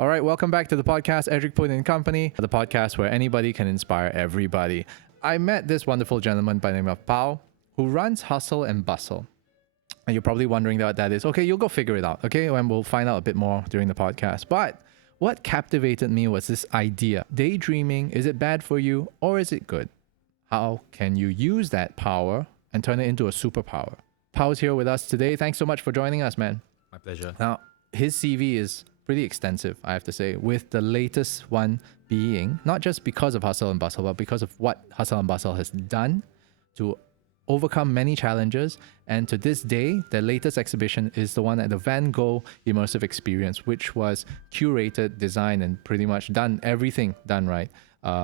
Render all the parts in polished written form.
All right, welcome back to the podcast, Edric, Poon and Company, the podcast where anybody can inspire everybody. I met this wonderful gentleman by the name of Pow, who runs Hustle and Bustle. And you're probably wondering what that is. Okay, you'll go figure it out, okay? And we'll find out a bit more during the podcast. But what captivated me was this idea. Daydreaming, is it bad for you or is it good? How can you use that power and turn it into a superpower? Pow's here with us today. Thanks so much for joining us, man. My pleasure. Now, his CV is pretty extensive, I have to say, with the latest one being not just because of Hustle and Bustle, but because of what Hustle and Bustle has done to overcome many challenges. And to this day, the latest exhibition is the one at the Van Gogh Immersive Experience, which was curated, designed, and pretty much everything done right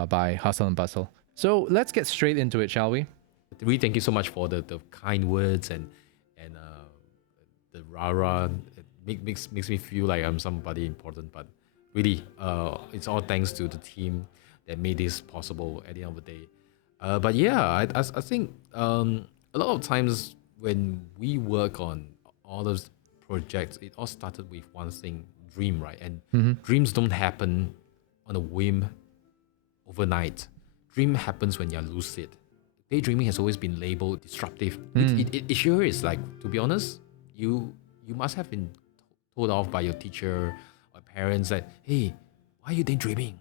by Hustle and Bustle. So let's get straight into it, shall we? Really, thank you so much for the kind words and the rah-rah. It makes me feel like I'm somebody important, but really, it's all thanks to the team that made this possible at the end of the day. But yeah, I think a lot of times when we work on all those projects, it all started with one thing, dream, right? And dreams don't happen on a whim overnight. Dream happens when you're lucid. Daydreaming has always been labeled disruptive. It sure is. Like, to be honest, you must have been told off by your teacher or parents that, hey, why are you daydreaming?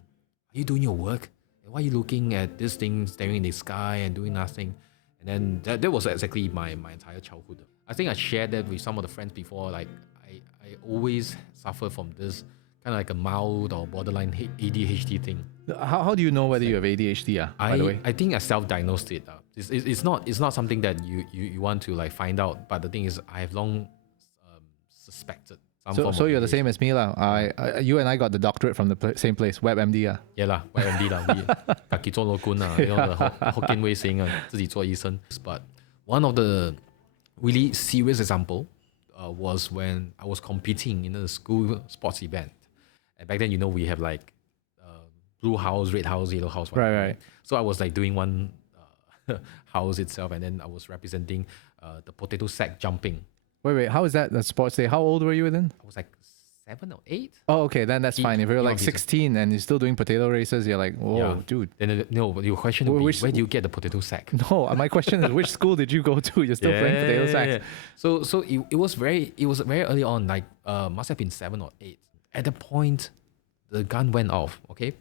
Are you doing your work? And why are you looking at this thing, staring in the sky and doing nothing? And then that was exactly my entire childhood. I think I shared that with some of the friends before. Like, I always suffer from this kind of like a mild or borderline ADHD thing. How do you know whether you have ADHD, by the way? I think I self-diagnosed it. It's not something that you want to like find out. But the thing is, I have long suspected. So you're the same as me lah. You and I got the doctorate from the same place, WebMD. Yeah lah, WebMD lah. 自己做罗棍啊, you know, the Hokkien way saying 自己做医生. But one of the really serious example was when I was competing in a school sports event. And back then, you know, we have like blue house, red house, yellow house. Right. So I was like doing one house itself, and then I was representing the potato sack jumping. Wait, how is that the sports day? How old were you then? I was like 7 or 8. Oh, okay, then that's fine. If you're like 16 and you're still doing potato races, you're like, whoa, yeah. Dude. Then no, your question would be, where do you get the potato sack? No, my question is, which school did you go to? You're still playing potato sacks. Yeah. So it was very early on, like must have been 7 or 8. At the point, the gun went off, okay?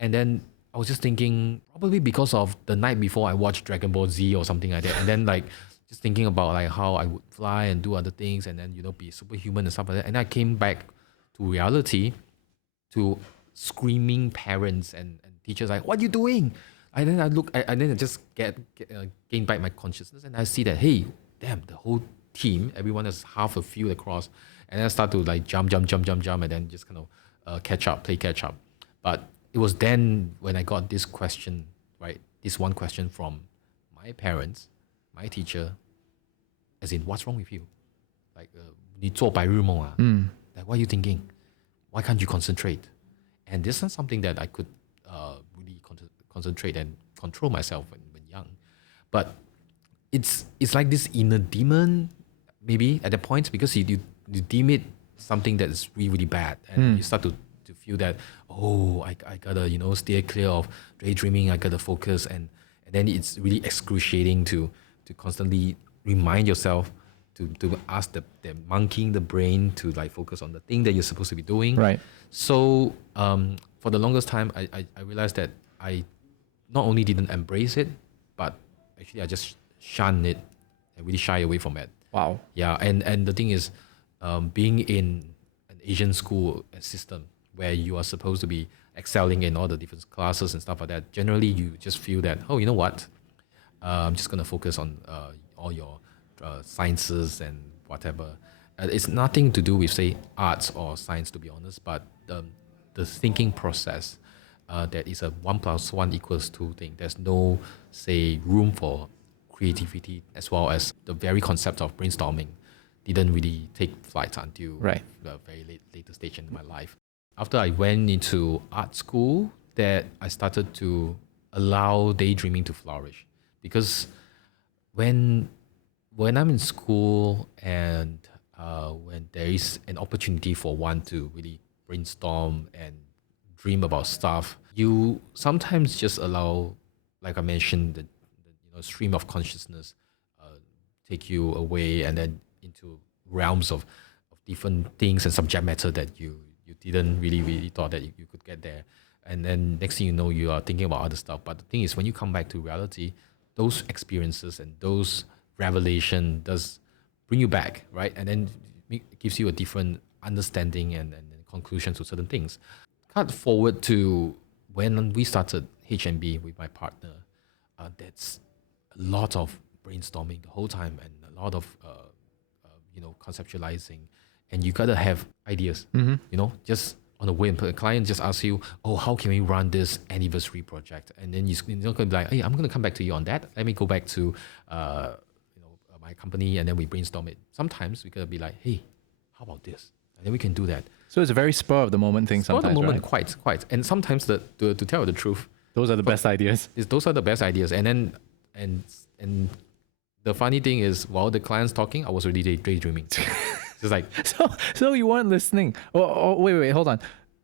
And then I was just thinking, probably because of the night before I watched Dragon Ball Z or something like that. And then like, just thinking about like how I would fly and do other things and then, you know, be superhuman and stuff like that. And I came back to reality, to screaming parents and teachers like, what are you doing? And then I just gain back my consciousness and I see that, hey, damn, the whole team, everyone is half a field across. And then I start to like jump and then just kind of play catch up. But it was then when I got this question, right? This one question from my parents, my teacher, as in, what's wrong with you? Like, 你做白日梦啊? Like, what are you thinking? Why can't you concentrate? And this is something that I could really concentrate and control myself when young. But it's like this inner demon, maybe at the point, because you deem it something that is really, really bad. And you start to feel that, oh, I gotta, you know, steer clear of daydreaming, I gotta focus. And then it's really excruciating to constantly remind yourself to ask the monkey in the brain to like focus on the thing that you're supposed to be doing. Right. So for the longest time, I realized that I not only didn't embrace it, but actually I just shunned it and really shy away from it. Wow. Yeah, and the thing is, being in an Asian school system where you are supposed to be excelling in all the different classes and stuff like that, generally you just feel that, oh, you know what? I'm just going to focus on all your sciences and whatever. It's nothing to do with, say, arts or science, to be honest, but the thinking process that is a 1 + 1 = 2 thing. There's no, say, room for creativity, as well as the very concept of brainstorming didn't really take flight until the very later stage in my life. After I went into art school, that I started to allow daydreaming to flourish. Because when I'm in school and when there is an opportunity for one to really brainstorm and dream about stuff, you sometimes just allow, like I mentioned, the stream of consciousness take you away and then into realms of different things and subject matter that you didn't really thought that you could get there. And then next thing you know, you are thinking about other stuff. But the thing is, when you come back to reality, those experiences and those revelation does bring you back, right? And then it gives you a different understanding and conclusion to certain things. Cut forward to when we started HMB with my partner, that's a lot of brainstorming the whole time and a lot of conceptualizing, and you gotta have ideas. Just on a whim. A client just asks you, "Oh, how can we run this anniversary project?" And then you're not gonna be like, "Hey, I'm gonna come back to you on that. Let me go back to my company, and then we brainstorm it." Sometimes we gotta be like, "Hey, how about this?" And then we can do that. So it's a very spur of the moment thing sometimes, spur of the moment, right? quite. And sometimes to tell the truth, Those are the best ideas. those are the best ideas. And then and the funny thing is, while the client's talking, I was already daydreaming. Just like, So you weren't listening. Wait, hold on.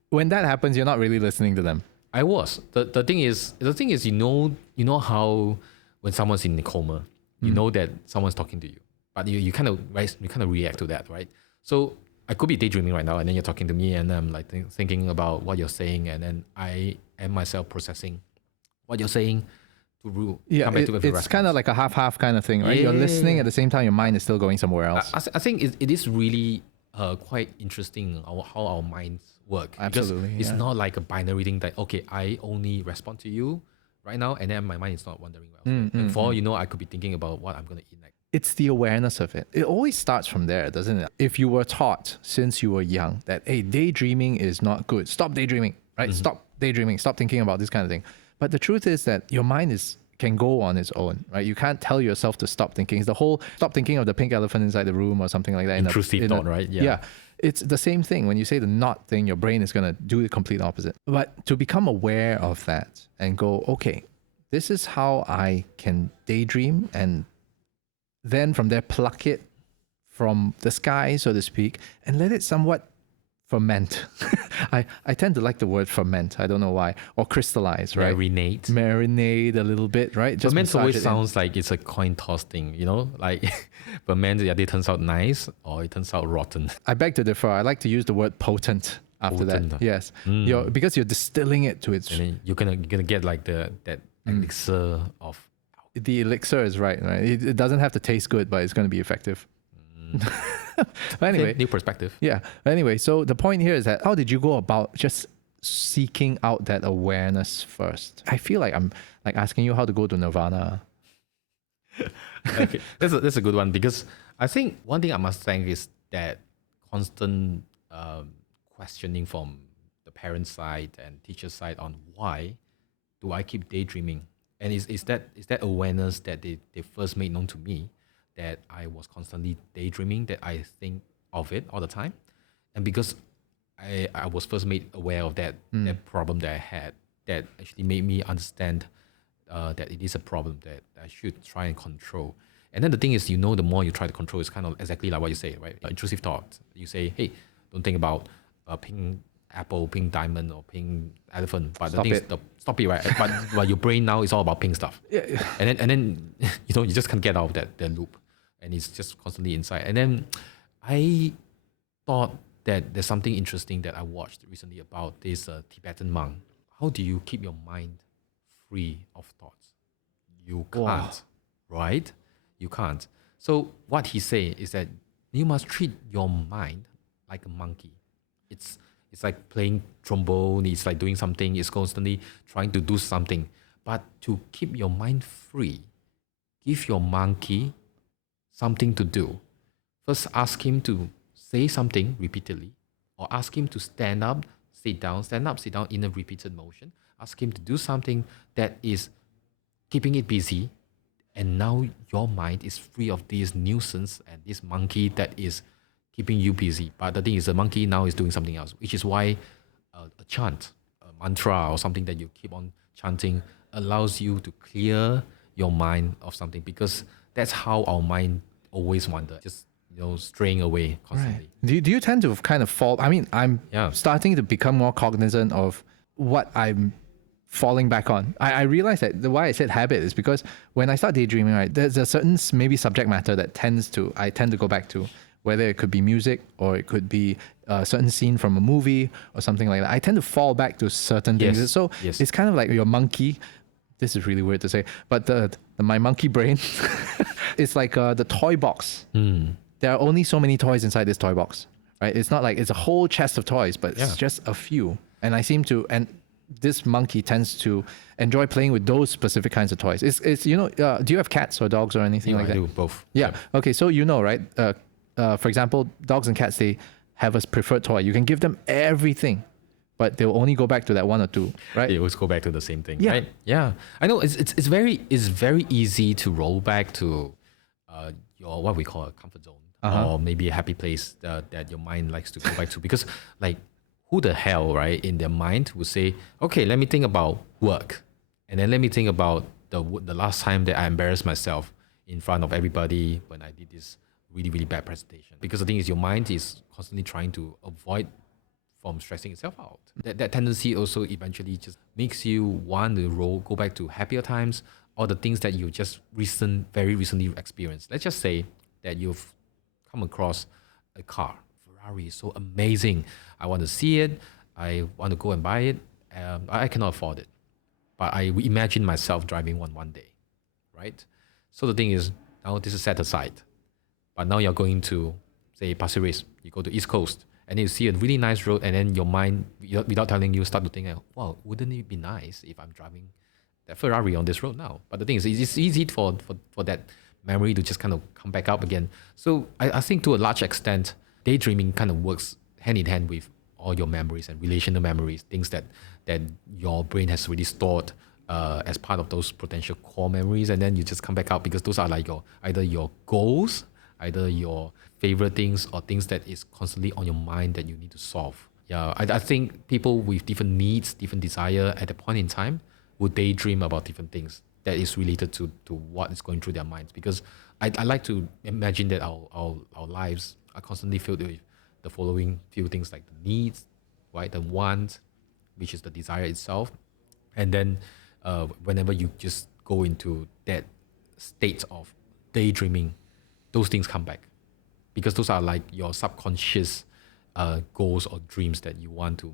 When that happens, you're not really listening to them. I was. The thing is, you know how when someone's in a coma, you know that someone's talking to you, but you kind of react to that, right? So I could be daydreaming right now, and then you're talking to me, and I'm like thinking about what you're saying, and then I am myself processing what you're saying to come back to it's kind of like a half kind of thing, right? You're listening at the same time, your mind is still going somewhere else. I think it is really quite interesting how our minds work. Absolutely, because it's not like a binary thing that, okay, I only respond to you right now, and then my mind is not wandering well. And for all you know, I could be thinking about what I'm going to eat next. It's the awareness of it. It always starts from there, doesn't it? If you were taught since you were young that, hey, daydreaming is not good, stop daydreaming, right? Stop daydreaming, stop thinking about this kind of thing. But the truth is that your mind can go on its own, right? You can't tell yourself to stop thinking. It's the whole stop thinking of the pink elephant inside the room or something like that. Intrusive thought, right? Yeah. It's the same thing. When you say the not thing, your brain is going to do the complete opposite. But to become aware of that and go, okay, this is how I can daydream, and then from there pluck it from the sky, so to speak, and let it somewhat ferment. I tend to like the word ferment. I don't know why. Or crystallize, right? Marinate a little bit, right? Just ferment always sounds like it's a coin toss thing, like ferment, it turns out nice or it turns out rotten. I beg to differ. I like to use the word potent after that. Yes. Because you're distilling it to its... And then you're gonna get like that elixir of... The elixir is right? It doesn't have to taste good, but it's going to be effective. But anyway, new perspective. Yeah. Anyway, so the point here is that how did you go about just seeking out that awareness first? I feel like I'm like asking you how to go to Nirvana. Okay, that's a good one, because I think one thing I must thank is that constant questioning from the parent side and teacher side on why do I keep daydreaming, and is that awareness that they first made known to me, that I was constantly daydreaming, that I think of it all the time. And because I was first made aware of that problem that I had, that actually made me understand that it is a problem that I should try and control. And then the thing is, the more you try to control, it's kind of exactly like what you say, right? Intrusive thought. You say, hey, don't think about pink apple, pink diamond, or pink elephant. But the thing is, stop it, right? but your brain now is all about pink stuff. Yeah. And then you just can't get out of that loop. And it's just constantly inside. And then I thought that there's something interesting that I watched recently about this Tibetan monk. How do you keep your mind free of thoughts? You can't, right? You can't. So what he say is that you must treat your mind like a monkey. It's like playing trombone. It's like doing something. It's constantly trying to do something. But to keep your mind free, give your monkey something to do. First, ask him to say something repeatedly, or ask him to stand up, sit down, in a repeated motion. Ask him to do something that is keeping it busy, and now your mind is free of this nuisance and this monkey that is keeping you busy. But the thing is, the monkey now is doing something else, which is why a chant, a mantra, or something that you keep on chanting allows you to clear your mind of something, because that's how our mind always wander. Just straying away constantly. Do you tend to kind of fall? I mean, I'm Yeah. starting to become more cognizant of what I'm falling back on. I realize that the why I said habit is because when I start daydreaming, right, there's a certain maybe subject matter that I tend to go back to, whether it could be music or it could be a certain scene from a movie or something like that. I tend to fall back to certain things. Yes, So yes. it's kind of like your monkey. This is really weird to say, but my monkey brain is like the toy box. There are only so many toys inside this toy box, right? It's not like it's a whole chest of toys, but it's just a few. And and this monkey tends to enjoy playing with those specific kinds of toys. It's do you have cats or dogs or anything like I that? do both. Yeah. Okay. So right? For example, dogs and cats, they have a preferred toy. You can give them everything, but they'll only go back to that one or two, right? They always go back to the same thing, Yeah. right? Yeah. I know it's very easy to roll back to your what we call a comfort zone or maybe a happy place that your mind likes to go back to, because like who the hell, right, in their mind would say, okay, let me think about work, and then let me think about the last time that I embarrassed myself in front of everybody when I did this really, really bad presentation. Because the thing is, your mind is constantly trying to avoid from stressing itself out. That tendency also eventually just makes you want to go back to happier times or the things that you just very recently experienced. Let's just say that you've come across a car. Ferrari is so amazing. I want to see it. I want to go and buy it. I cannot afford it, but I imagine myself driving one day, right? So the thing is, now this is set aside. But now you're going to, say, Pasir Ris. You go to East Coast, and you see a really nice road, and then your mind, without telling you, start to think, wow, wouldn't it be nice if I'm driving that Ferrari on this road now? But the thing is, it's easy for that memory to just kind of come back up again. So I think to a large extent, daydreaming kind of works hand in hand with all your memories and relational memories, things that your brain has already stored as part of those potential core memories, and then you just come back out because those are like either your goals, either your favorite things, or things that is constantly on your mind that you need to solve. Yeah, I think people with different needs, different desire at a point in time would daydream about different things that is related to what is going through their minds. Because I like to imagine that our lives are constantly filled with the following few things, like the needs, right? The want, which is the desire itself. And then whenever you just go into that state of daydreaming, those things come back, because those are like your subconscious goals or dreams that you want to,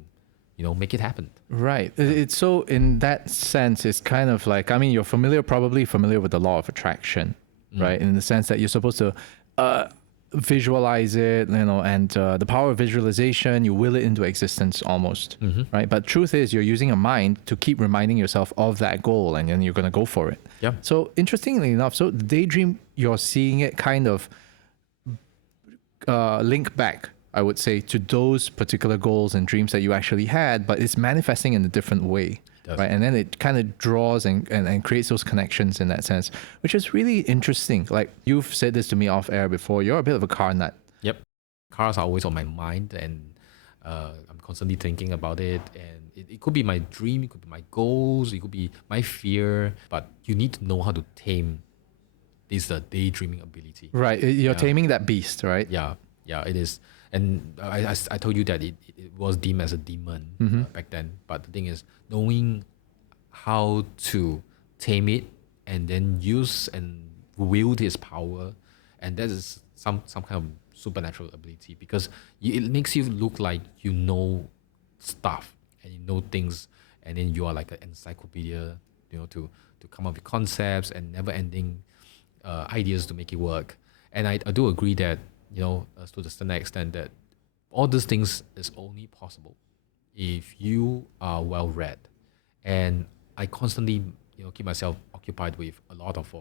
make it happen. Right. It's so in that sense, it's kind of like, I mean, you're probably familiar with the law of attraction, right? In the sense that you're supposed to visualize it, and the power of visualization, you will it into existence almost, right? But truth is, you're using a mind to keep reminding yourself of that goal, and then you're going to go for it. Yeah. So interestingly enough, so the daydream, you're seeing it kind of link back, I would say, to those particular goals and dreams that you actually had, but it's manifesting in a different way, right? And then it kind of draws and creates those connections in that sense, which is really interesting. Like you've said this to me off air before, you're a bit of a car nut. Yep. Cars are always on my mind, and I'm constantly thinking about it. And it could be my dream, it could be my goals, it could be my fear, but you need to know how to tame this daydreaming ability. Right. You're taming that beast, right? Yeah, it is. And I told you that it was deemed as a demon back then. But the thing is, knowing how to tame it and then use and wield its power, and that is some kind of supernatural ability, because it makes you look like you know stuff and you know things, and then you are like an encyclopedia, to come up with concepts and never-ending ideas to make it work. And I do agree that, to the certain extent, that all these things is only possible if you are well read. And I constantly, keep myself occupied with a lot of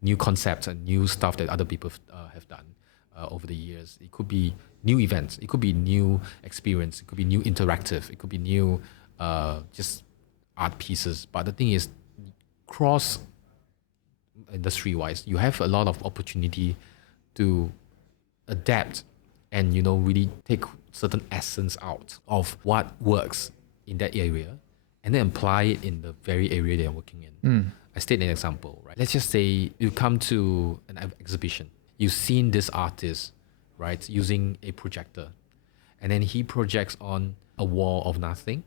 new concepts and new stuff that other people have done over the years. It could be new events, it could be new experience, it could be new interactive, it could be new just art pieces. But the thing is, cross industry wise, you have a lot of opportunity to adapt and really take certain essence out of what works in that area and then apply it in the very area they're working in. I state an example, right? Let's just say you come to an exhibition. You've seen this artist right, using a projector. And then he projects on a wall of nothing.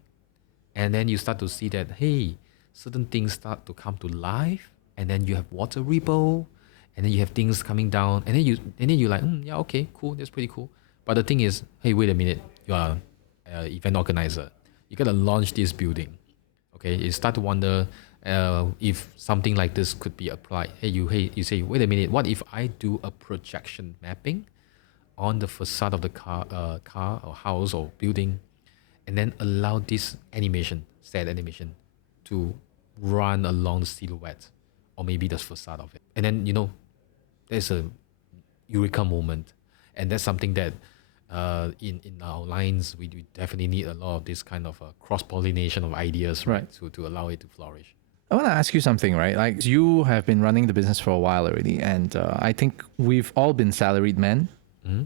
And then you start to see that, hey, certain things start to come to life. And then you have water ripple. And then you have things coming down. And then you're like, yeah, okay, cool. That's pretty cool. But the thing is, hey, wait a minute. You are an event organizer. You got to launch this building. Okay, you start to wonder if something like this could be applied. Hey, you say, wait a minute. What if I do a projection mapping on the facade of the car or house or building, and then allow this set animation, to run along the silhouette or maybe the facade of it. And then, there's a eureka moment. And that's something that in our lines, we definitely need a lot of this kind of cross-pollination of ideas, right? To allow it to flourish. I want to ask you something, right? Like, you have been running the business for a while already, and I think we've all been salaried men.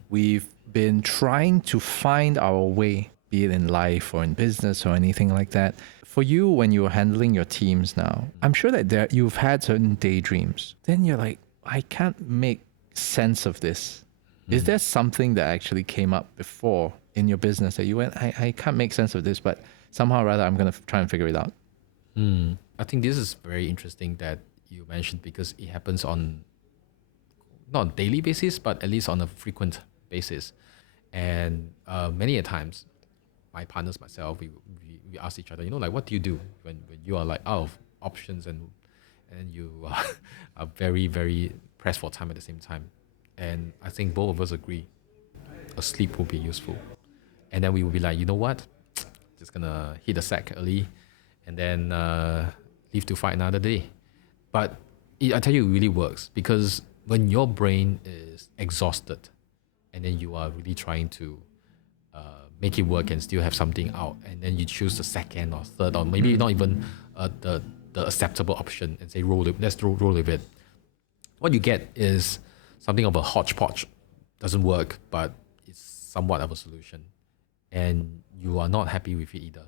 We've been trying to find our way, be it in life or in business or anything like that. For you, when you're handling your teams now, I'm sure that you've had certain daydreams. Then you're like, I can't make sense of this. Is there something that actually came up before in your business that you went, I can't make sense of this, but somehow or rather I'm going to try and figure it out? I think this is very interesting that you mentioned, because it happens on not a daily basis, but at least on a frequent basis. And many a times, my partners, myself, we ask each other, like, what do you do when you are like out of options and you are very, very pressed for time at the same time? And I think both of us agree a sleep will be useful. And then we will be like, you know what? Just gonna hit the sack early and then live to fight another day. But I tell you, it really works, because when your brain is exhausted and then you are really trying to make it work and still have something out, and then you choose the second or third or maybe not even the acceptable option and say, let's roll with it. What you get is something of a hodgepodge. Doesn't work, but it's somewhat of a solution. And you are not happy with it either.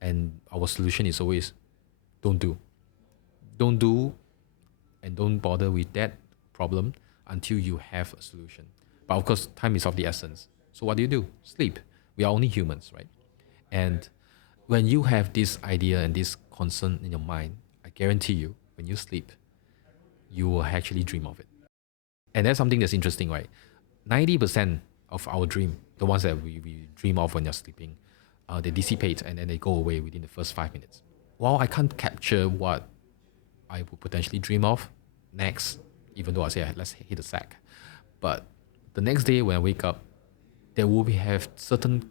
And our solution is always, don't do. Don't do and don't bother with that problem until you have a solution. But of course, time is of the essence. So what do? Sleep. We are only humans, right? And when you have this idea and this concern in your mind, I guarantee you, when you sleep, you will actually dream of it. And that's something that's interesting, right? 90% of our dream, the ones that we dream of when you're sleeping, they dissipate and then they go away within the first 5 minutes. While I can't capture what I would potentially dream of next, even though I say, let's hit the sack. But the next day when I wake up, there will have certain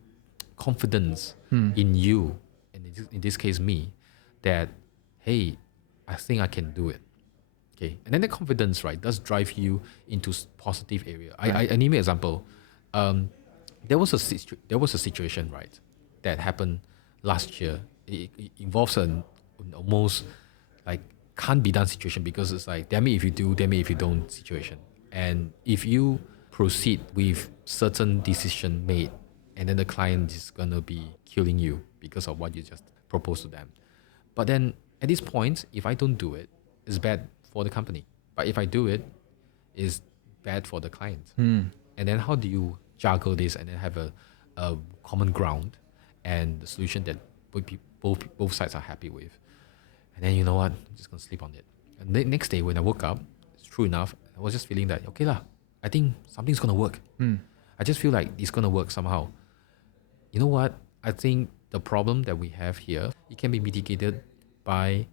confidence in you, and in this case me, that, hey, I think I can do it. Okay, and then the confidence, right, does drive you into positive area. I name an example. There was a situation, right, that happened last year. It involves an almost like can't be done situation, because it's like, damn it if you do, damn it if you don't situation. And if you proceed with certain decision made, and then the client is gonna be killing you because of what you just proposed to them. But then at this point, if I don't do it, it's bad for the company. But if I do it, it's bad for the client. And then how do you juggle this and then have a common ground and the solution that both sides are happy with? And then, you know what, I'm just gonna sleep on it. And the next day when I woke up, it's true enough, I was just feeling that, okay lah, I think something's gonna work. I just feel like it's gonna work somehow. You know what? I think the problem that we have here, it can be mitigated by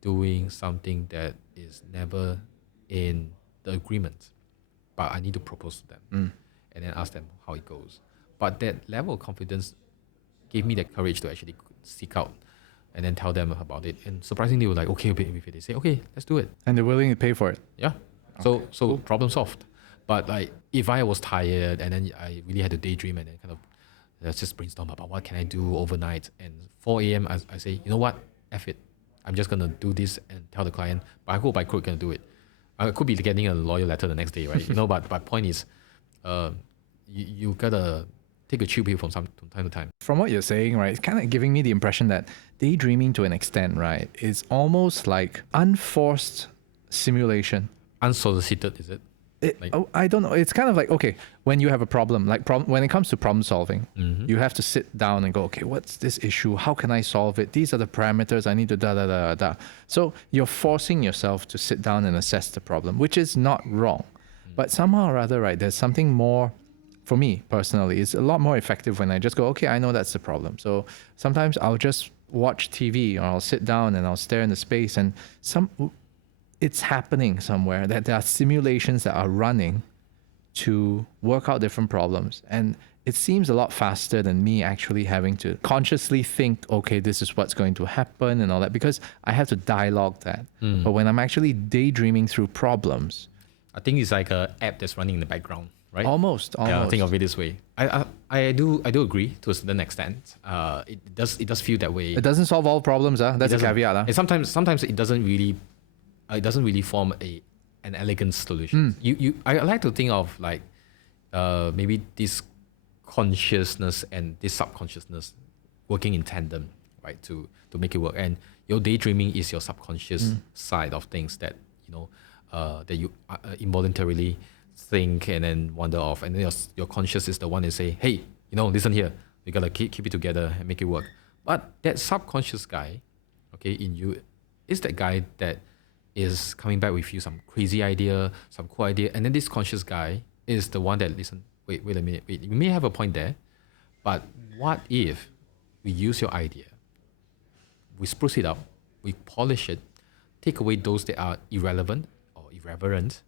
doing something that is never in the agreement, but I need to propose to them and then ask them how it goes. But that level of confidence gave me the courage to actually seek out and then tell them about it. And surprisingly, they were like, okay with it. They say, okay, let's do it. And they're willing to pay for it. Yeah. Okay. So cool. Problem solved. But like, if I was tired and then I really had to daydream and then kind of let's just brainstorm about what can I do overnight. And 4 a.m. I say, you know what? F it. I'm just gonna do this and tell the client. But I hope I could do it. I could be getting a lawyer letter the next day, right? But point is, you gotta take a chill pill from time to time. From what you're saying, right, it's kind of giving me the impression that daydreaming, to an extent, right, is almost like unforced simulation. Unsolicited, is it? I don't know. It's kind of like, okay, when you have a problem, like when it comes to problem solving, you have to sit down and go, okay, what's this issue? How can I solve it? These are the parameters I need to da da da da. So you're forcing yourself to sit down and assess the problem, which is not wrong. But somehow or other, right, there's something more, for me personally, it's a lot more effective when I just go, okay, I know that's the problem. So sometimes I'll just watch TV, or I'll sit down and I'll stare into space, and it's happening somewhere, that there are simulations that are running to work out different problems. And it seems a lot faster than me actually having to consciously think, okay, this is what's going to happen and all that, because I have to dialogue that. But when I'm actually daydreaming through problems, I think it's like an app that's running in the background, right? almost. Yeah, think of it this way. I do agree to a certain extent. It does feel that way. It doesn't solve all problems. That's a caveat. And sometimes it doesn't really form an elegant solution. I like to think of like maybe this consciousness and this subconsciousness working in tandem, right? To make it work. And your daydreaming is your subconscious side of things that that you involuntarily think and then wander off, and then your conscious is the one that say, hey, listen here, you gotta keep it together and make it work. But that subconscious guy, okay, in you, is that guy that is coming back with you some crazy idea, some cool idea, and then this conscious guy is the one that listen, wait a minute, you may have a point there, but what if we use your idea, we spruce it up, we polish it, take away those that are irrelevant or irreverent,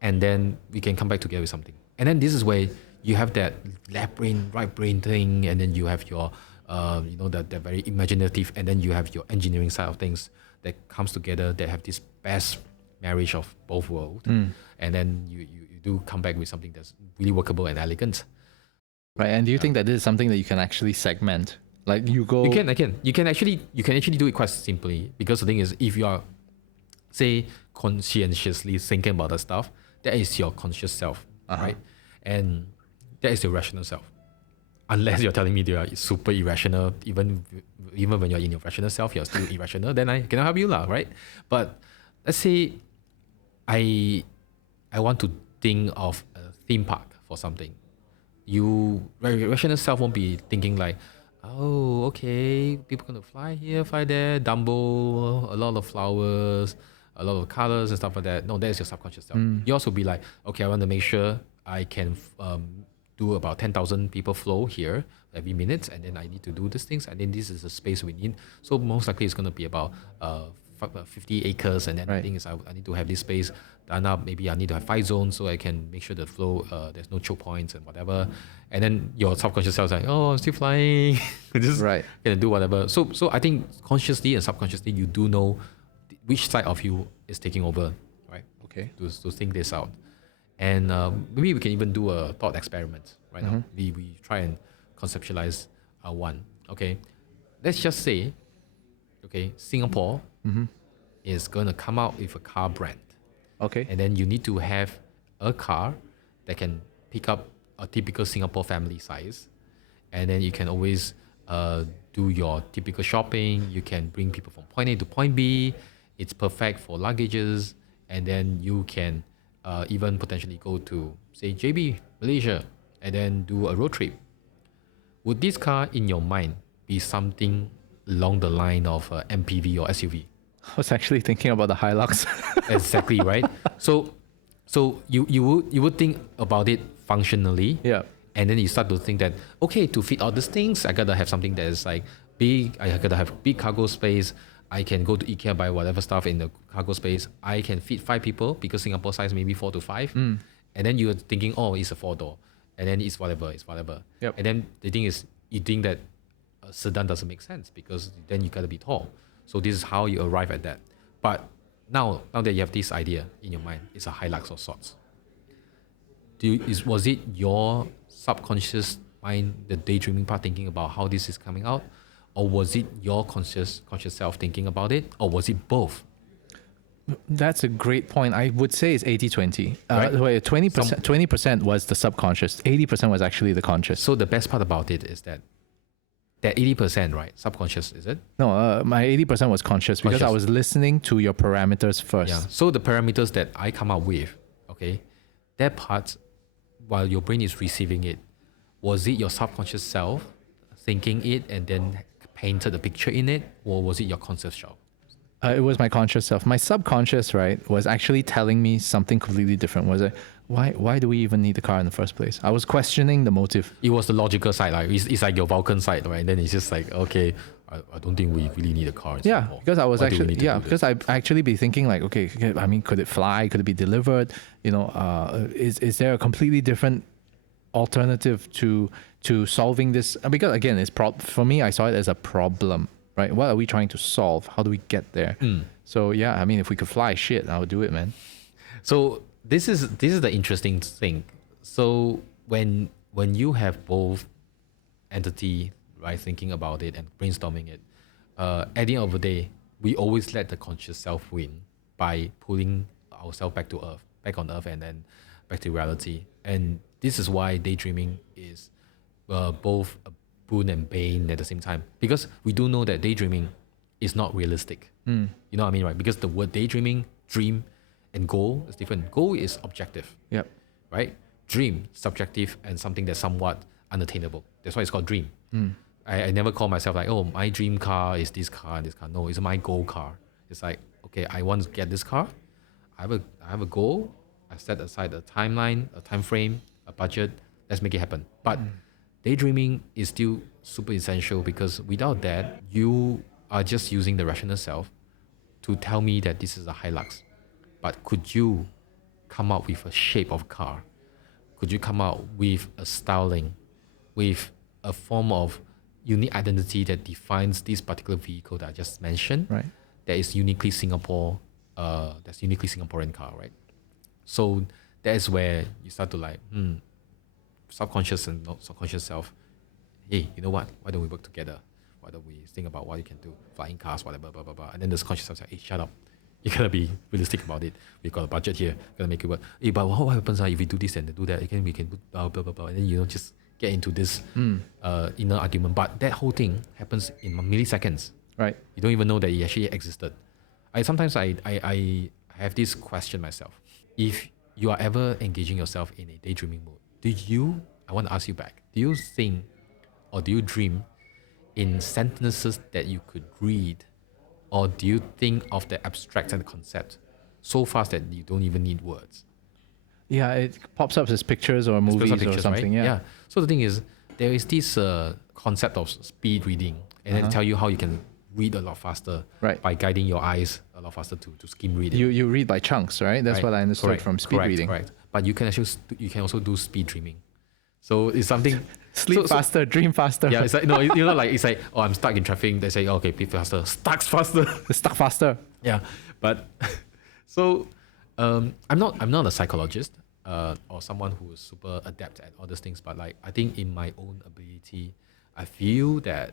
and then we can come back together with something. And then this is where you have that left brain, right brain thing, and then you have your, the very imaginative, and then you have your engineering side of things that comes together, that have this best marriage of both worlds. And then you do come back with something that's really workable and elegant. Right. And do you think that this is something that you can actually segment? Like you go... You can actually do it quite simply, because the thing is, if you are, say, conscientiously thinking about the stuff, that is your conscious self, right? And that is your rational self. Unless you're telling me you are super irrational, even when you're in your rational self, you're still irrational, then I cannot help you, right? But let's say I want to think of a theme park for something. Your rational self won't be thinking like, oh, okay, people gonna fly here, fly there, Dumbo, a lot of flowers, a lot of colors and stuff like that. No, that is your subconscious self. Yours will be like, okay, I want to make sure I can do about 10,000 people flow here every minute, and then I need to do these things, and then this is the space we need. So most likely it's going to be about 50 acres, and then the thing is I need to have this space done up. Maybe I need to have 5 zones so I can make sure the flow, there's no choke points and whatever. And then your subconscious self is like, oh, I'm still flying. Just gonna do whatever. So I think consciously and subconsciously you do know which side of you is taking over, right? Okay. To think this out. And maybe we can even do a thought experiment right now. We try and conceptualize one. Okay, let's just say, okay, Singapore is going to come out with a car brand. Okay. And then you need to have a car that can pick up a typical Singapore family size. And then you can always do your typical shopping. You can bring people from point A to point B. It's perfect for luggages. And then you can even potentially go to, say, JB, Malaysia, and then do a road trip. Would this car in your mind be something along the line of MPV or SUV? I was actually thinking about the Hilux. Exactly, right? So you would think about it functionally. Yeah. And then you start to think that, okay, to fit all these things, I gotta have something that is like big. I gotta have big cargo space. I can go to IKEA, buy whatever stuff in the cargo space. I can fit 5 people because Singapore size maybe 4 to 5. And then you're thinking, oh, it's a 4-door. And then it's whatever. Yep. And then the thing is, you think that a sedan doesn't make sense because then you gotta be tall. So this is how you arrive at that. But now that you have this idea in your mind, it's a Hilux of sorts. Was it your subconscious mind, the daydreaming part, thinking about how this is coming out? Or was it your conscious self thinking about it? Or was it both? That's a great point. I would say it's 80-20. Right. 20% was the subconscious. 80% was actually the conscious. So the best part about it is that 80%, right? Subconscious, is it? No, my 80% was conscious because I was listening to your parameters first. Yeah. So the parameters that I come up with, okay, that part, while your brain is receiving it, was it your subconscious self thinking it and then painted a picture in it, or was it your conscious self? It was my conscious self. My subconscious, right, was actually telling me something completely different. Was it, why do we even need the car in the first place? I was questioning the motive. It was the logical side, like it's like your Vulcan side, right? And then it's just like, okay, I don't think we really need a car. Yeah, Singapore. because I was Why do we actually need to do this? because I actually be thinking like, okay, I mean, could it fly? Could it be delivered? You know, is there a completely different alternative to solving this? Because again, for me, I saw it as a problem, right? What are we trying to solve? How do we get there? So yeah, I mean, if we could fly, shit, I would do it, man. So this is the interesting thing. So when you have both entity, right, thinking about it and brainstorming it, at the end of the day, we always let the conscious self win by pulling ourselves back on earth, and then back to reality. And this is why daydreaming is both a boon and bane at the same time, because we do know that daydreaming is not realistic. You know what I mean, right? Because the word daydreaming, dream, and goal is different. Goal is objective, Yep. right? Dream, subjective, and something that's somewhat unattainable. That's why it's called dream. I never call myself like, oh, my dream car is this car and this car. No, it's my goal car. It's like, okay, I want to get this car. I have a goal. I set aside a timeline, a time frame, a budget. Let's make it happen. But daydreaming is still super essential, because without that, you are just using the rational self to tell me that this is a Hilux. But could you come up with a shape of car? Could you come out with a styling, with a form of unique identity that defines this particular vehicle that I just mentioned? Right. That is uniquely Singapore. That's uniquely Singaporean car, right? So that is where you start to like, subconscious and not subconscious self. Hey, you know what? Why don't we work together? Why don't we think about what you can do? Flying cars, whatever, blah, blah, blah. And then the subconscious self says, hey, shut up. You gotta be realistic about it. We've got a budget here. Gotta make it work. Hey, but what happens if we do this and do that? Again, we can do blah, blah, blah, blah. And then, just get into this inner argument. But that whole thing happens in milliseconds. Right. You don't even know that it actually existed. Sometimes I have this question myself. If you are ever engaging yourself in a daydreaming mode, I want to ask you back, do you think or do you dream in sentences that you could read, or do you think of the abstract and the concept so fast that you don't even need words? Yeah, it pops up as pictures or movies or something. Right? Yeah. So the thing is, there is this concept of speed reading, and then tell you how you can read a lot faster, Right. by guiding your eyes a lot faster to skim read it. You read by chunks, right? That's Right. what I understood Correct. from speed reading. Correct. But you can also do speed dreaming. So it's something Sleep faster, dream faster. Yeah, it's like no, like it's like, oh, I'm stuck in traffic. They say, okay, be faster, stuck faster. Stuck faster. Yeah, but so I'm not a psychologist or someone who is super adept at all these things. But like, I think in my own ability, I feel that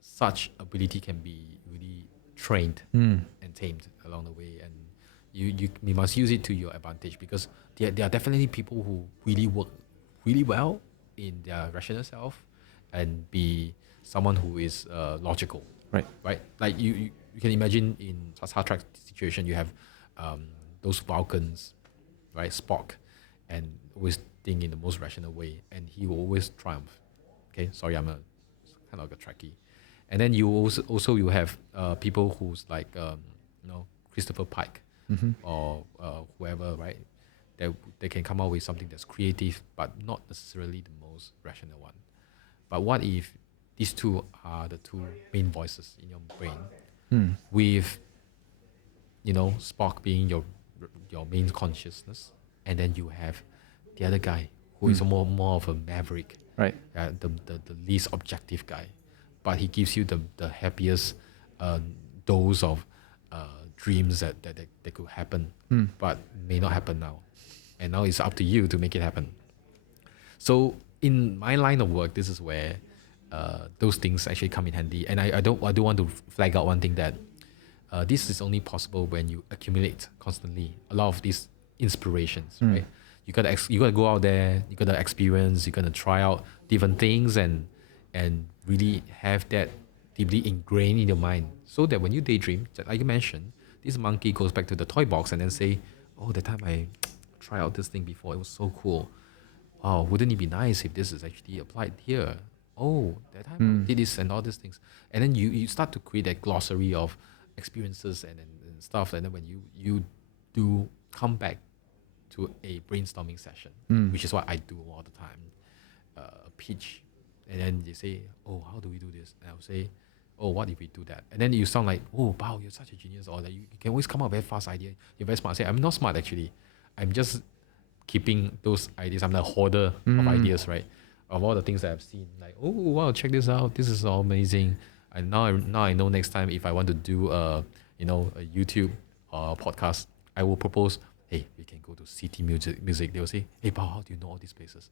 such ability can be really trained and tamed along the way, and you must use it to your advantage, because there are definitely people who really work really well in their rational self and be someone who is logical. Right. Like you can imagine in Star Trek situation, you have those Vulcans, right? Spock, and always think in the most rational way, and he will always triumph. Okay, sorry, I'm kind of a Trekkie. And then you also you have people who's like Christopher Pike or whoever, right? They can come out with something that's creative, but not necessarily the most rational one. But what if these two are the two main voices in your brain, with Spock being your main consciousness, and then you have the other guy who is more of a maverick, Right. the least objective guy, but he gives you the happiest dose of dreams that could happen, but may not happen now. And now it's up to you to make it happen. So in my line of work, this is where those things actually come in handy. And I do want to flag out one thing, that this is only possible when you accumulate constantly a lot of these inspirations, right? You gotta go out there, you gotta experience, you gotta try out different things, and really have that deeply ingrained in your mind, so that when you daydream, like you mentioned, this monkey goes back to the toy box and then say, oh, that time I try out this thing before. It was so cool. Wow, wouldn't it be nice if this is actually applied here? Oh, that time I did this and all these things. And then you start to create that glossary of experiences and stuff. And then when you do come back to a brainstorming session, which is what I do all the time, a pitch, and then they say, oh, how do we do this? And I'll say, oh, what if we do that? And then you sound like, oh, wow, you're such a genius, or that you can always come up with a very fast idea. You're very smart. I say, I'm not smart actually. I'm just keeping those ideas. I'm the hoarder of ideas, right? Of all the things that I've seen. Like, oh, wow, check this out. This is all amazing. And now I know next time if I want to do a YouTube or podcast, I will propose, hey, we can go to City Music. They will say, hey, Pao, how do you know all these places?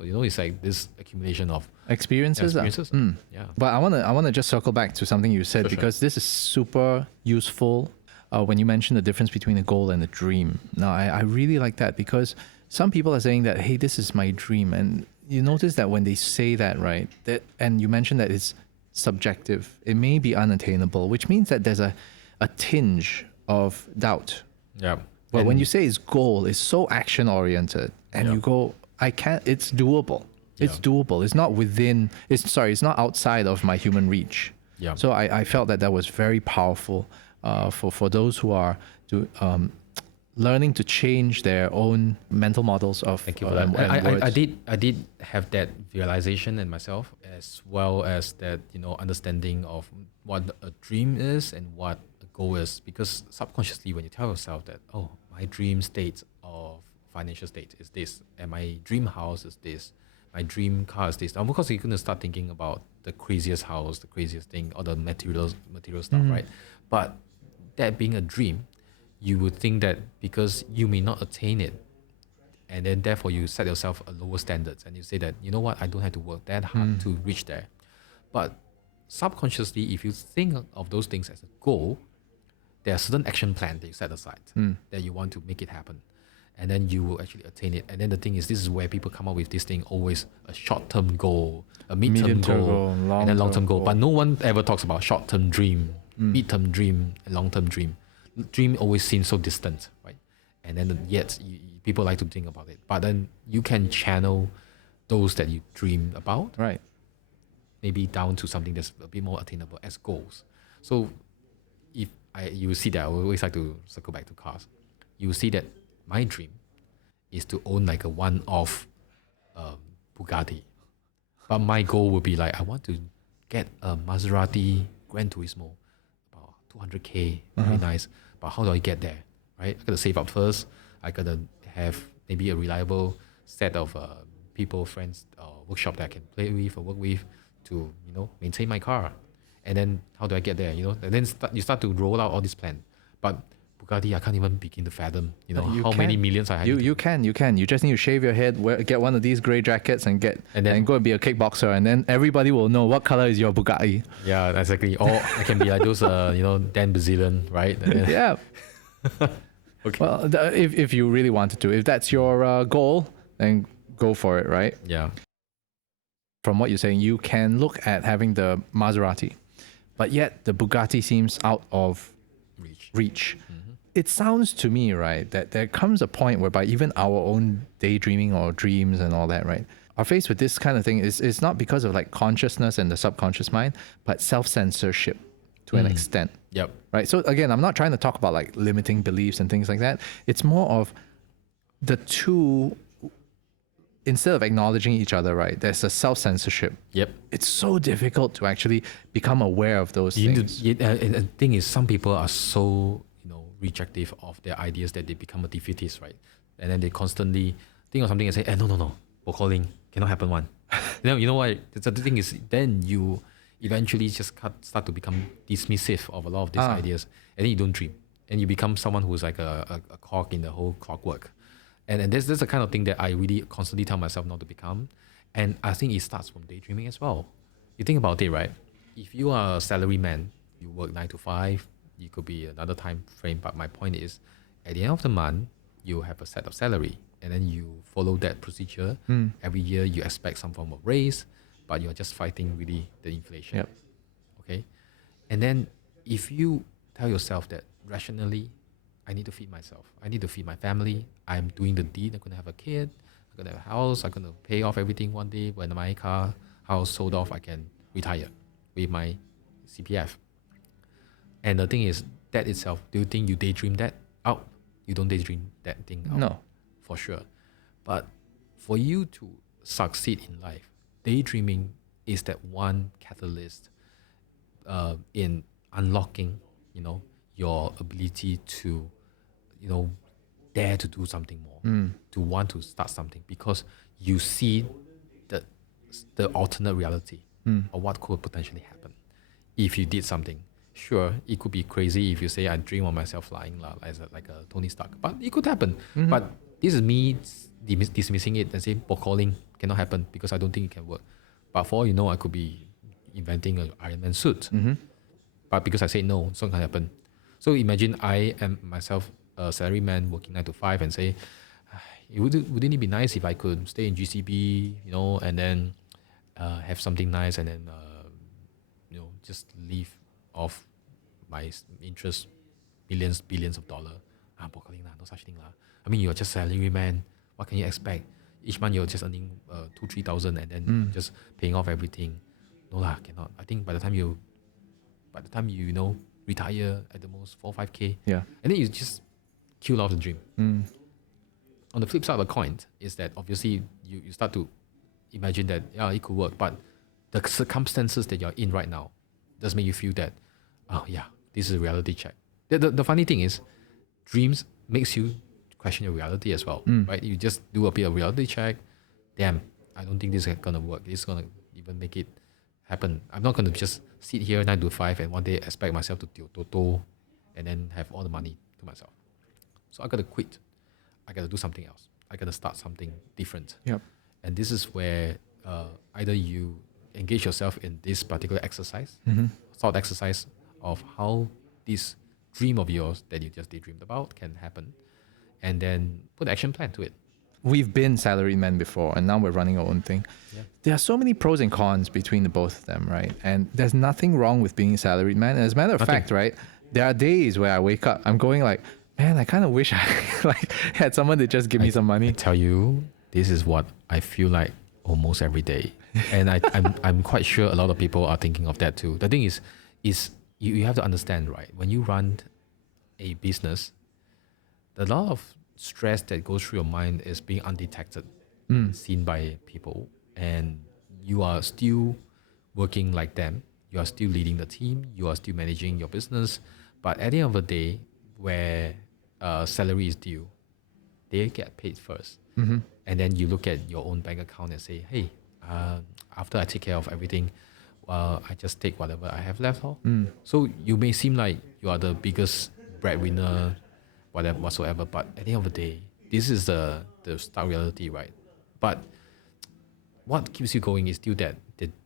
It's like this accumulation of experiences. Yeah. But I wanna just circle back to something you said, because this is super useful when you mention the difference between a goal and a dream. Now, I really like that, because some people are saying that, hey, this is my dream. And you notice that when they say that, right, and you mentioned that it's subjective, it may be unattainable, which means that there's a tinge of doubt. Yeah. But when you say it's goal, it's so action oriented, and you go, it's doable. It's doable. It's not it's not outside of my human reach. Yeah. So I felt that was very powerful for those who are learning to change their own mental models of. Thank you for that. I did have that realization in myself, as well as that understanding of what a dream is and what a goal is, because subconsciously when you tell yourself that, oh, my dream state of financial state is this, and my dream house is this, my dream car is this. Of course, you're gonna start thinking about the craziest house, the craziest thing, or the material stuff, right? But that being a dream, you would think that because you may not attain it, and then therefore you set yourself a lower standards, and you say that, you know what, I don't have to work that hard to reach there. But subconsciously, if you think of those things as a goal, there are certain action plan that you set aside that you want to make it happen. And then you will actually attain it. And then the thing is, this is where people come up with this thing, always a short-term goal, a mid-term goal, and a long-term goal. But no one ever talks about short-term dream, mid-term dream, and long-term dream. Dream always seems so distant, right? And then yet people like to think about it. But then you can channel those that you dream about, right, maybe down to something that's a bit more attainable as goals. So if you see that, I always like to circle back to cars. You will see that my dream is to own like a one-off Bugatti. But my goal would be like, I want to get a Maserati Gran Turismo, about 200K, very nice. But how do I get there, right? I got to save up first. I got to have maybe a reliable set of people, friends, workshop that I can play with or work with to, maintain my car. And then how do I get there, And then you start to roll out all this plan. But Bugatti, I can't even begin to fathom, many millions I have. You can. You just need to shave your head, get one of these gray jackets, and go and be a kickboxer, and then everybody will know what color is your Bugatti. Yeah, exactly. Or I can be like those, Dan Brazilian, right? Yeah. Okay. Well, if you really wanted to, if that's your goal, then go for it, right? Yeah. From what you're saying, you can look at having the Maserati, but yet the Bugatti seems out of reach. It sounds to me, right, that there comes a point whereby even our own daydreaming or dreams and all that, right, are faced with this kind of thing. It's not because of like consciousness and the subconscious mind, but self-censorship to an extent. Yep. Right. So again, I'm not trying to talk about like limiting beliefs and things like that. It's more of the two, instead of acknowledging each other, right, there's a self-censorship. Yep. It's so difficult to actually become aware of those things. The thing is, some people are so rejective of their ideas that they become a defeatist, right? And then they constantly think of something and say, no, we're calling, cannot happen one. You know what? The thing is, then you eventually just start to become dismissive of a lot of these ideas, and then you don't dream, and you become someone who's like a cog in the whole clockwork. And that's the kind of thing that I really constantly tell myself not to become. And I think it starts from daydreaming as well. You think about it, right? If you are a salaryman, you work 9 to 5, you could be another time frame. But my point is, at the end of the month, you have a set of salary, and then you follow that procedure. Every year, you expect some form of raise, but you're just fighting really the inflation. Yep. Okay? And then if you tell yourself that rationally, I need to feed myself. I need to feed my family. I'm doing the deed. I'm going to have a kid. I'm going to have a house. I'm going to pay off everything one day. When my house sold off, I can retire with my CPF. And the thing is, that itself, do you think you daydream that out? You don't daydream that thing out. No. For sure. But for you to succeed in life, daydreaming is that one catalyst in unlocking, your ability to, dare to do something more, to want to start something, because you see the alternate reality of what could potentially happen if you did something. Sure, it could be crazy if you say I dream of myself flying like a Tony Stark, but it could happen. But this is me dismissing it and saying calling cannot happen because I don't think it can work. But for all you know, I could be inventing an Iron Man suit. But because I say no, it's not going to happen. So imagine I am myself a salaryman working 9 to 5 and say, wouldn't it be nice if I could stay in GCB, and then have something nice and then, just live off my interest, billions of dollars. No such thing. I mean, you're just salaryman. What can you expect? Each month you're just earning 2,000-3,000 and then just paying off everything. No lah, cannot. I think by the time you retire at the most 4-5K, and then you just kill off the dream. On the flip side of the coin is that obviously you start to imagine that it could work, but the circumstances that you're in right now does make you feel that this is a reality check. The funny thing is, dreams makes you question your reality as well, right? You just do a bit of reality check. Damn, I don't think this is gonna work. This is gonna even make it happen. I'm not gonna just sit here 9 to 5 and one day expect myself to deal Toto and then have all the money to myself. So I gotta quit. I gotta do something else. I gotta start something different. And this is where either you engage yourself in this particular exercise, thought exercise of how this dream of yours that you just daydreamed about can happen, and then put an action plan to it. We've been salaried men before, and now we're running our own thing. There are so many pros and cons between the both of them, right? And there's nothing wrong with being a salaried man. As a matter of fact, right, there are days where I wake up, I'm going like, man, I kind of wish I had someone to just give me some money. I tell you, this is what I feel like almost every day. And I'm quite sure a lot of people are thinking of that too. The thing is you have to understand, right? When you run a business, a lot of stress that goes through your mind is being undetected, seen by people, and you are still working like them. You are still leading the team. You are still managing your business. But at the end of the day, where salary is due, they get paid first. And then you look at your own bank account and say, hey, after I take care of everything, I just take whatever I have left. So you may seem like you are the biggest breadwinner, whatsoever, but at the end of the day, this is the stark reality, right? But what keeps you going is still the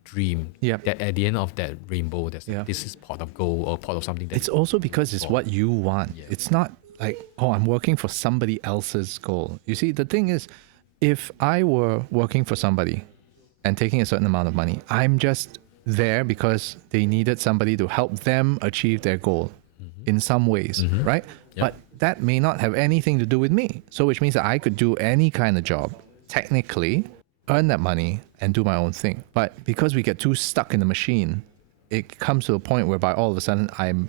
dream, that at the end of that rainbow, this is pot of gold or pot of something. It's also because it's what you want. It's not like, I'm working for somebody else's goal. You see, the thing is, if I were working for somebody and taking a certain amount of money, I'm just there because they needed somebody to help them achieve their goal in some ways, right? But that may not have anything to do with me. So which means that I could do any kind of job, technically, earn that money and do my own thing. But because we get too stuck in the machine, it comes to a point whereby all of a sudden I'm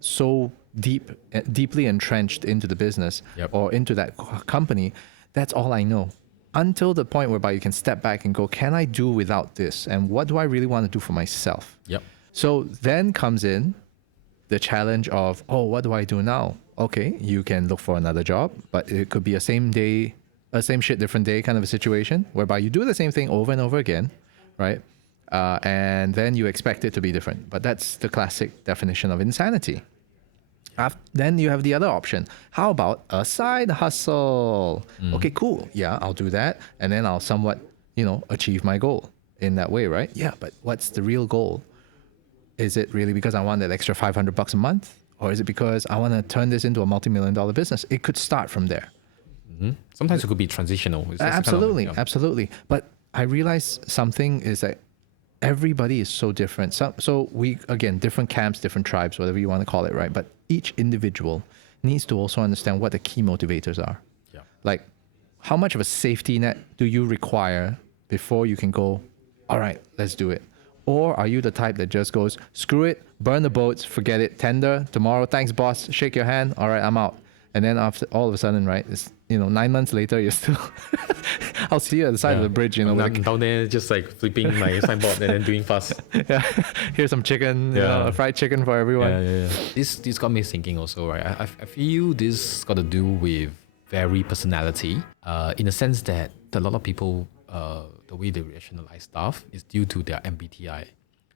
so deeply entrenched into the business or into that company, that's all I know. Until the point whereby you can step back and go, can I do without this? And what do I really want to do for myself? So then comes in the challenge of, what do I do now? Okay, you can look for another job, but it could be a same shit, different day kind of a situation whereby you do the same thing over and over again, right? And then you expect it to be different. But that's the classic definition of insanity. Then you have the other option. How about a side hustle? Okay, cool. Yeah, I'll do that. And then I'll somewhat, achieve my goal in that way, right? Yeah, but what's the real goal? Is it really because I want that extra $500 a month? Or is it because I want to turn this into a multi-million-dollar business? It could start from there. Sometimes it could be transitional. Absolutely. But I realize something is that everybody is so different. So we, again, different camps, different tribes, whatever you want to call it, right? But each individual needs to also understand what the key motivators are. Yeah. Like, how much of a safety net do you require before you can go, all right, let's do it? Or are you the type that just goes, screw it, burn the boats, forget it, tender, tomorrow, thanks boss, shake your hand, all right, I'm out. And then after all of a sudden, right, it's, 9 months later, you're still, I'll see you at the side of the bridge, I'm with a, down there just like flipping my signboard and then doing fast. yeah, here's some chicken, a fried chicken for everyone. Yeah. This got me thinking also, right? I feel this got to do with very personality, in the sense that a lot of people, the way they rationalize stuff is due to their MBTI.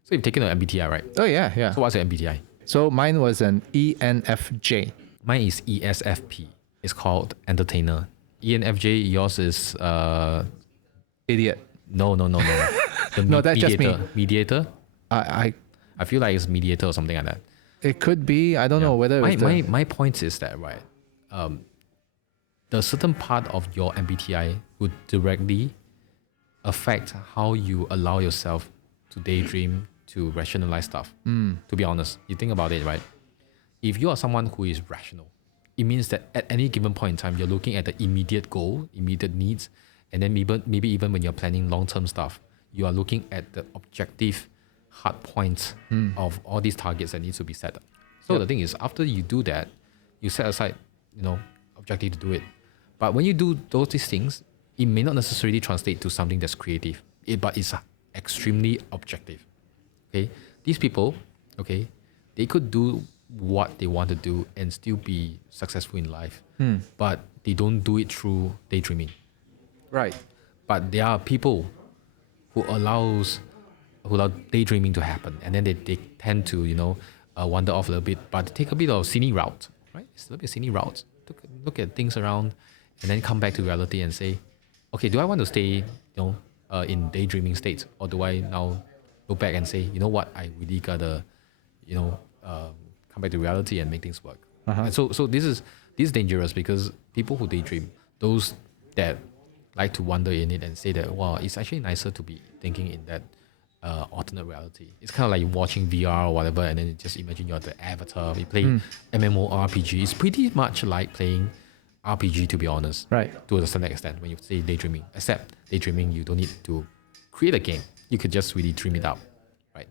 So you've taken an MBTI, right? Oh, yeah. So what's your MBTI? So mine was an ENFJ. Mine is ESFP. It's called entertainer. ENFJ, yours is Idiot. no. The No, that's just me. Mediator. I I feel like it's mediator or something like that. It could be. I don't know whether it's My point is that, right, the certain part of your MBTI would directly affect how you allow yourself to daydream, to rationalize stuff. To be honest, you think about it, right? If you are someone who is rational, it means that at any given point in time, you're looking at the immediate goal, immediate needs, and then maybe even when you're planning long-term stuff, you are looking at the objective hard points of all these targets that needs to be set. So the thing is, after you do that, you set aside, objective to do it. But when you do these things, it may not necessarily translate to something that's creative, but it's extremely objective. Okay, these people, okay, they could do what they want to do and still be successful in life, but they don't do it through daydreaming. right. But there are people who allow daydreaming to happen, and then they tend to wander off a little bit, but take a bit of scenic route, right? It's a little bit scenic route. Look at things around, and then come back to reality and say, okay, do I want to stay in daydreaming state, or do I now go back and say, you know what, I really gotta come back to reality and make things work. And so this is dangerous, because people who daydream, those that like to wander in it and say that, wow, it's actually nicer to be thinking in that alternate reality. It's kind of like watching VR or whatever, and then you just imagine you're the avatar. You play MMORPG. It's pretty much like playing RPG, to be honest. Right. To a certain extent, when you say daydreaming. Except daydreaming, you don't need to create a game. You could just really dream it out, right?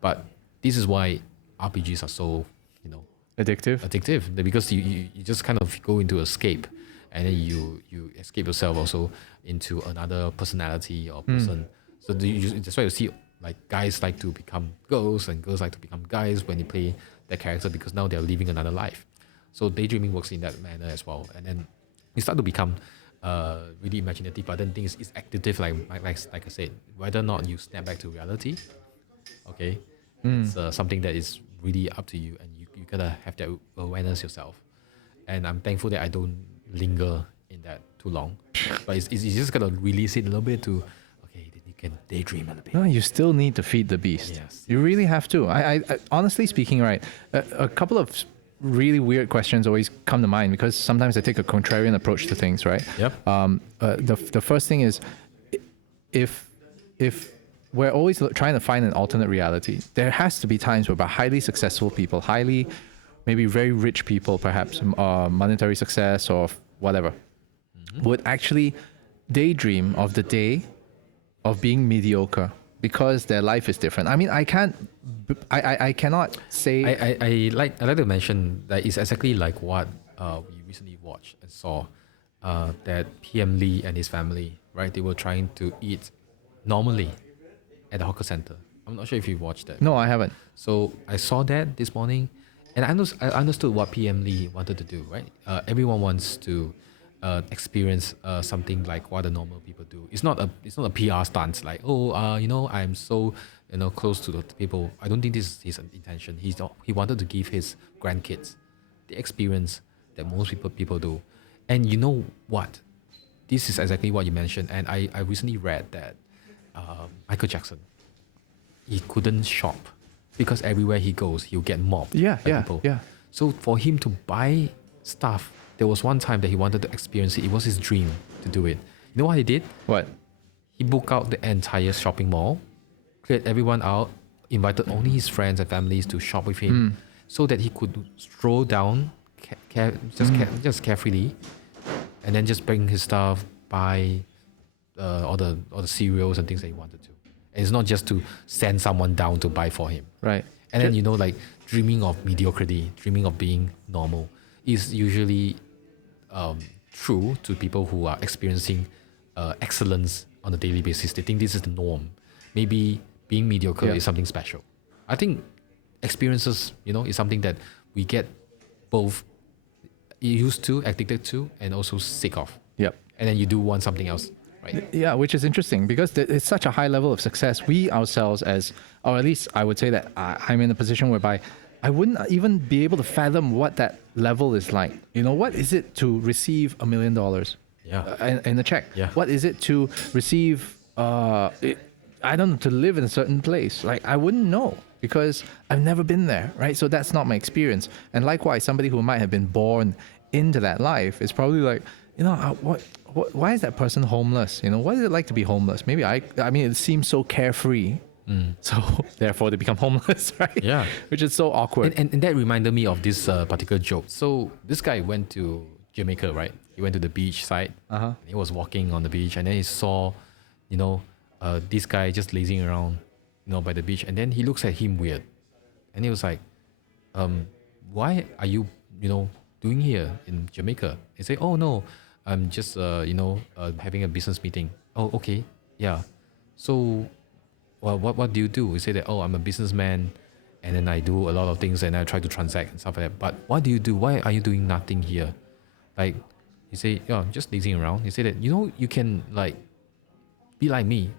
But this is why RPGs are so, addictive, because you just kind of go into escape, and then you escape yourself also into another personality or person. So that's why you see like guys like to become girls and girls like to become guys when they play their character, because now they're living another life. So daydreaming works in that manner as well, and then you start to become really imaginative. But then things is active, like I said, whether or not you snap back to reality, okay, it's something that is really up to you, and you gotta have that awareness yourself. And I'm thankful that I don't linger in that too long, but it's just gotta release it a little bit to, okay, then you can daydream a little bit. No, you still need to feed the beast. Yes. You really have to. I honestly speaking, right, a couple of really weird questions always come to mind, because sometimes I take a contrarian approach to things, right? Yep. The first thing is, if we're always trying to find an alternate reality, there has to be times where highly successful people, maybe very rich people, perhaps monetary success or whatever, would actually daydream of the day of being mediocre, because their life is different. I mean, I cannot say. I like to mention that it's exactly like what we recently watched and saw, that PM Lee and his family, right? They were trying to eat normally at the hawker center. I'm not sure if you watched that. No, I haven't. So I saw that this morning, and I understood what PM Lee wanted to do, right? Everyone wants to experience something like what the normal people do. It's not a PR stunt, like, I'm so close to the people. I don't think this is his intention. He wanted to give his grandkids the experience that most people do. And you know what? This is exactly what you mentioned. And I recently read that Michael Jackson, he couldn't shop because everywhere he goes, he'll get mobbed by people. Yeah. So for him to buy stuff, there was one time that he wanted to experience it. It was his dream to do it. You know what he did? What? He booked out the entire shopping mall, cleared everyone out, invited only his friends and families to shop with him, so that he could stroll down, just carefreely, and then just bring his stuff, buy all the cereals and things that he wanted to. And it's not just to send someone down to buy for him. Right. And then like dreaming of mediocrity, dreaming of being normal, is usually true to people who are experiencing excellence on a daily basis. They think this is the norm. Maybe being mediocre is something special. I think experiences, is something that we get both used to, addicted to, and also sick of. Yep. And then you do want something else, right? Yeah, which is interesting because it's such a high level of success. We ourselves, or at least I would say that I'm in a position whereby I wouldn't even be able to fathom what that level is like. What is it to receive $1 million? Yeah. In a check? Yeah. What is it to receive? I don't know, to live in a certain place. Like I wouldn't know because I've never been there, right? So that's not my experience. And likewise, somebody who might have been born into that life is probably like, why is that person homeless? What is it like to be homeless? Maybe I mean, it seems so carefree. So therefore they become homeless, right? Yeah. Which is so awkward. And that reminded me of this particular joke. So this guy went to Jamaica, right? He went to the beach side. And he was walking on the beach, and then he saw, this guy just lazing around, by the beach. And then he looks at him weird, and he was like, "Why are you, doing here in Jamaica?" He said, "Oh no, I'm just having a business meeting." "Oh, okay, yeah. So, well, what do you do?" He said that, "Oh, I'm a businessman, and then I do a lot of things, and I try to transact and stuff like that. But what do you do? Why are you doing nothing here?" Like, he said, "Yeah, I'm just lazing around." He said that, you can like be like me,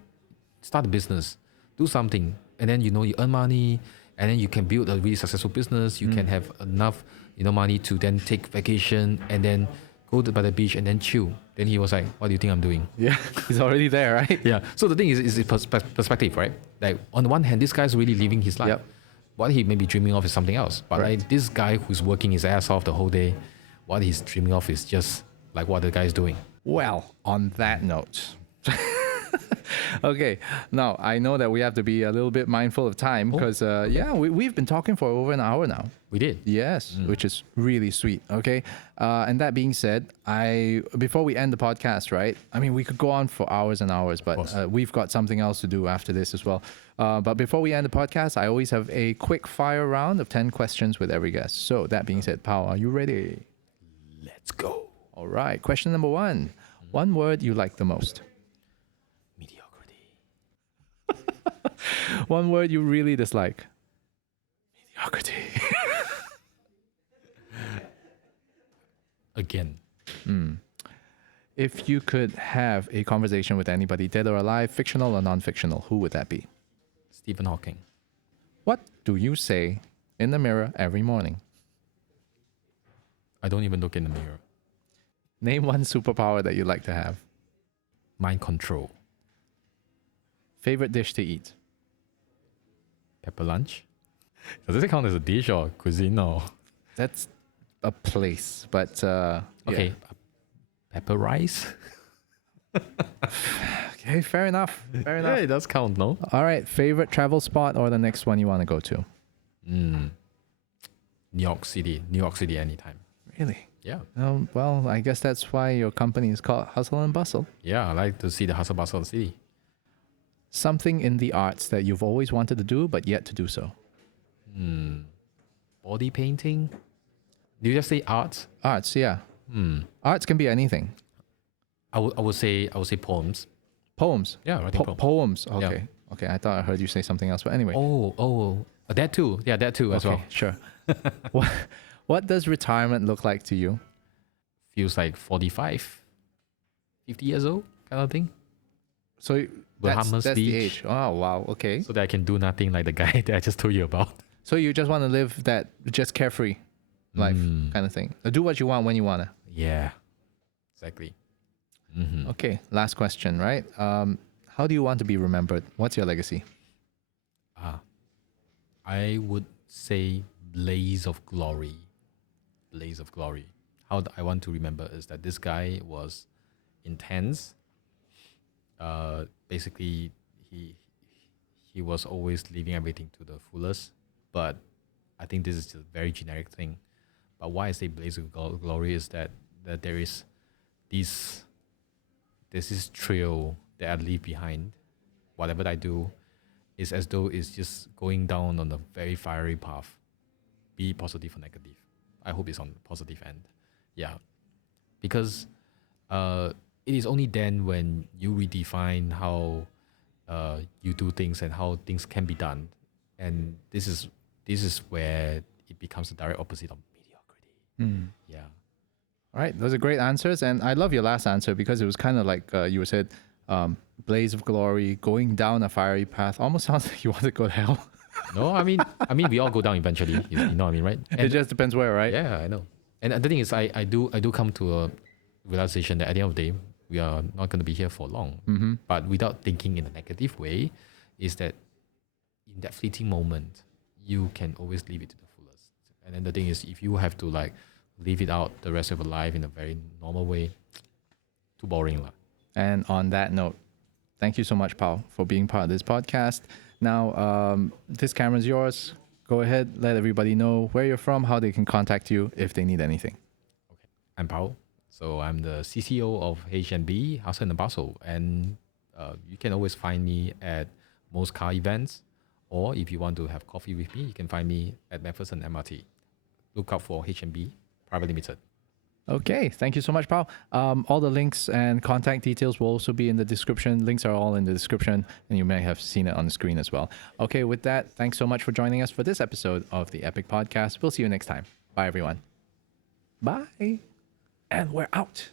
start a business, do something, and then you earn money, and then you can build a really successful business. You can have enough money to then take vacation and then go by the beach and then chill." Then he was like, "What do you think I'm doing?" Yeah, he's already there, right? Yeah. So the thing is perspective, right? Like on the one hand, this guy's really living his life. Yep. What he may be dreaming of is something else. But Right. like this guy who's working his ass off the whole day, what he's dreaming of is just like what the guy's doing. Well, on that note. Okay, now I know that we have to be a little bit mindful of time because, we've been talking for over an hour now. We did. Yes, which is really sweet. Okay. And that being said, before we end the podcast, right? I mean, we could go on for hours and hours, but we've got something else to do after this as well. But before we end the podcast, I always have a quick fire round of 10 questions with every guest. So that being said, Pow, are you ready? Let's go. All right. Question number 1. One word you like the most. Mediocrity. One word you really dislike. Mediocrity. Again. If you could have a conversation with anybody, dead or alive, fictional or non-fictional, who would that be? Stephen Hawking. What do you say in the mirror every morning? I don't even look in the mirror. Name one superpower that you'd like to have. Mind control. Favorite dish to eat. Pepper lunch. Does it count as a dish or cuisine or? That's a place, but Okay. yeah. Pepper rice. Okay, fair enough. Fair enough. Yeah, it does count, no? All right, favorite travel spot or the next one you want to go to? New York City. New York City anytime. Really? Yeah. Well, I guess that's why your company is called Hustle and Bustle. Yeah, I like to see the hustle bustle of the city. Something in the arts that you've always wanted to do but yet to do so. Body painting. Do you just say art? Arts, yeah. Arts can be anything. I would say poems. Poems. Yeah, writing poems. Poems. Yeah. Okay. Okay, I thought I heard you say something else, but anyway. That too. Yeah, that too as well. Sure. What does retirement look like to you? Feels like 45, 50 years old kind of thing. So Bahamas that's the Beach. age. Oh, wow. Okay. So that I can do nothing like the guy that I just told you about. So you just want to live that just carefree life kind of thing. Do what you want when you want to. Yeah, exactly. Okay, last question, right? How do you want to be remembered? What's your legacy? I would say blaze of glory. Blaze of glory. How I want to remember is that this guy was intense. Basically, he was always living everything to the fullest. But I think this is a very generic thing. But why I say blaze of glory is that there is this there's this trail that I leave behind. Whatever I do is as though it's just going down on a very fiery path, be it positive or negative. I hope it's on the positive end. Yeah. Because it is only then when you redefine how you do things and how things can be done. And this is where it becomes the direct opposite of mediocrity. Yeah. All right, those are great answers, and I love your last answer because it was kind of like you said, blaze of glory, going down a fiery path. Almost sounds like you want to go to hell. No, I mean we all go down eventually. You know what I mean, right? It just depends where, right? Yeah, I know. And the thing is, I do come to a realization that at the end of the day, we are not going to be here for long. But without thinking in a negative way, is that in that fleeting moment, you can always live it to the fullest. And then the thing is, if you have to like live it out the rest of your life in a very normal way, too boring lah. And on that note, thank you so much, Pow, for being part of this podcast. Now, this camera's yours. Go ahead, let everybody know where you're from, how they can contact you if they need anything. Okay, I'm Pow. So I'm the CCO of H&B, Hustle and Bustle. And you can always find me at most car events. Or if you want to have coffee with me, you can find me at Macpherson MRT. Look out for H&B Private Limited. Okay, thank you so much, Pow. All the links and contact details will also be in the description. Links are all in the description, and you may have seen it on the screen as well. Okay, with that, thanks so much for joining us for this episode of the Epic Podcast. We'll see you next time. Bye, everyone. Bye. And we're out.